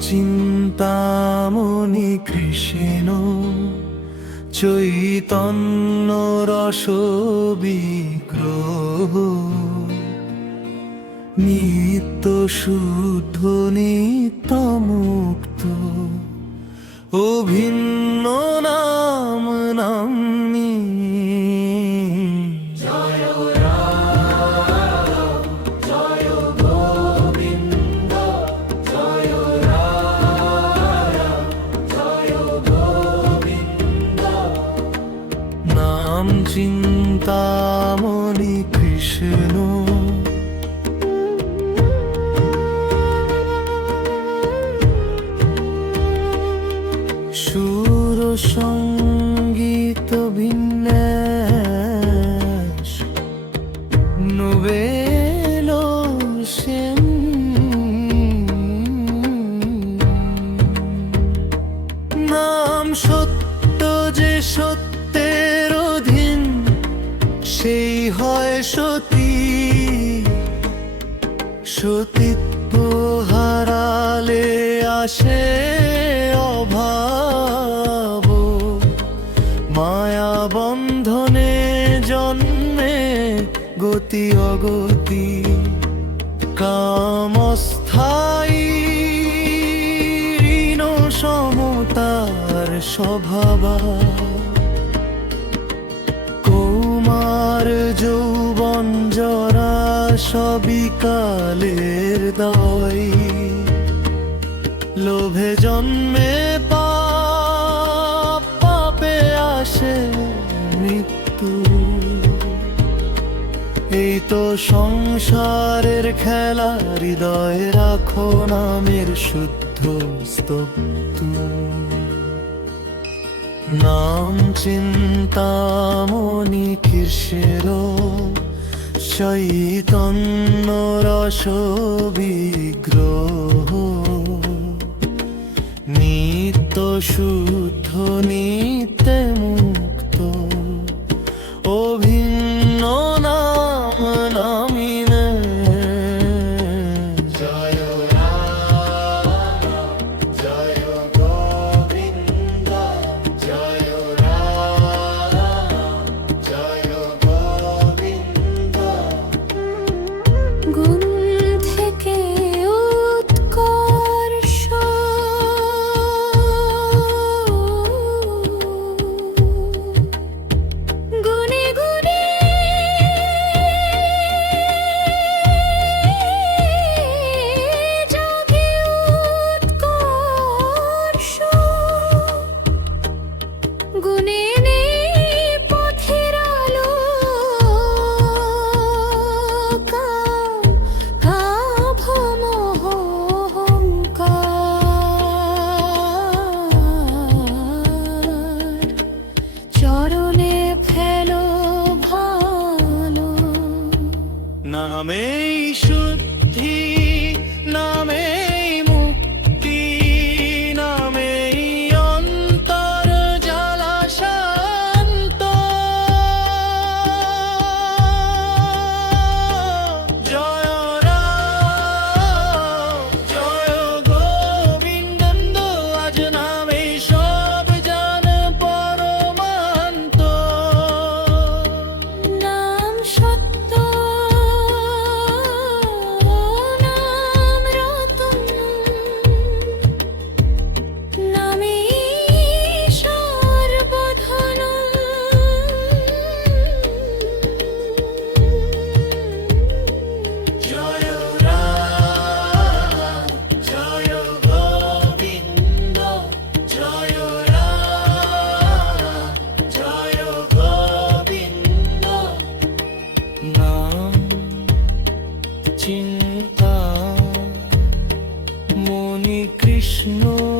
চিন্তামণি কৃষ্ণ চৈতন্য রস বিগ্রহ। নিত্য শুদ্ধ নিত্য মুক্ত অভিন্ন নাম নামি চিন্তামণি কৃষ্ণ। সুর সংগীত ভিন্ন নোবেলো নাম সত্য যে অধীন সেই হয় সতী, সতীত্ব হারালে আসে অভাব। মায়া বন্ধনে জন্মে গতি অগতি, কামস্থায়ী ঋণ সমতার স্বভাবা। যৌবন জরা সবই কালের দয় লোভে জন্মে পাপ, পাপে আসে মৃত্যু। এই তো সংসারের খেলা, হৃদয়ে রাখো নামের শুদ্ধ স্তব্ধ। নাম চিন্তামণি কৃষ্ণ চৈতন্য রস বিগ্রহ। নিত্য শুদ্ধ নিত্য 是梦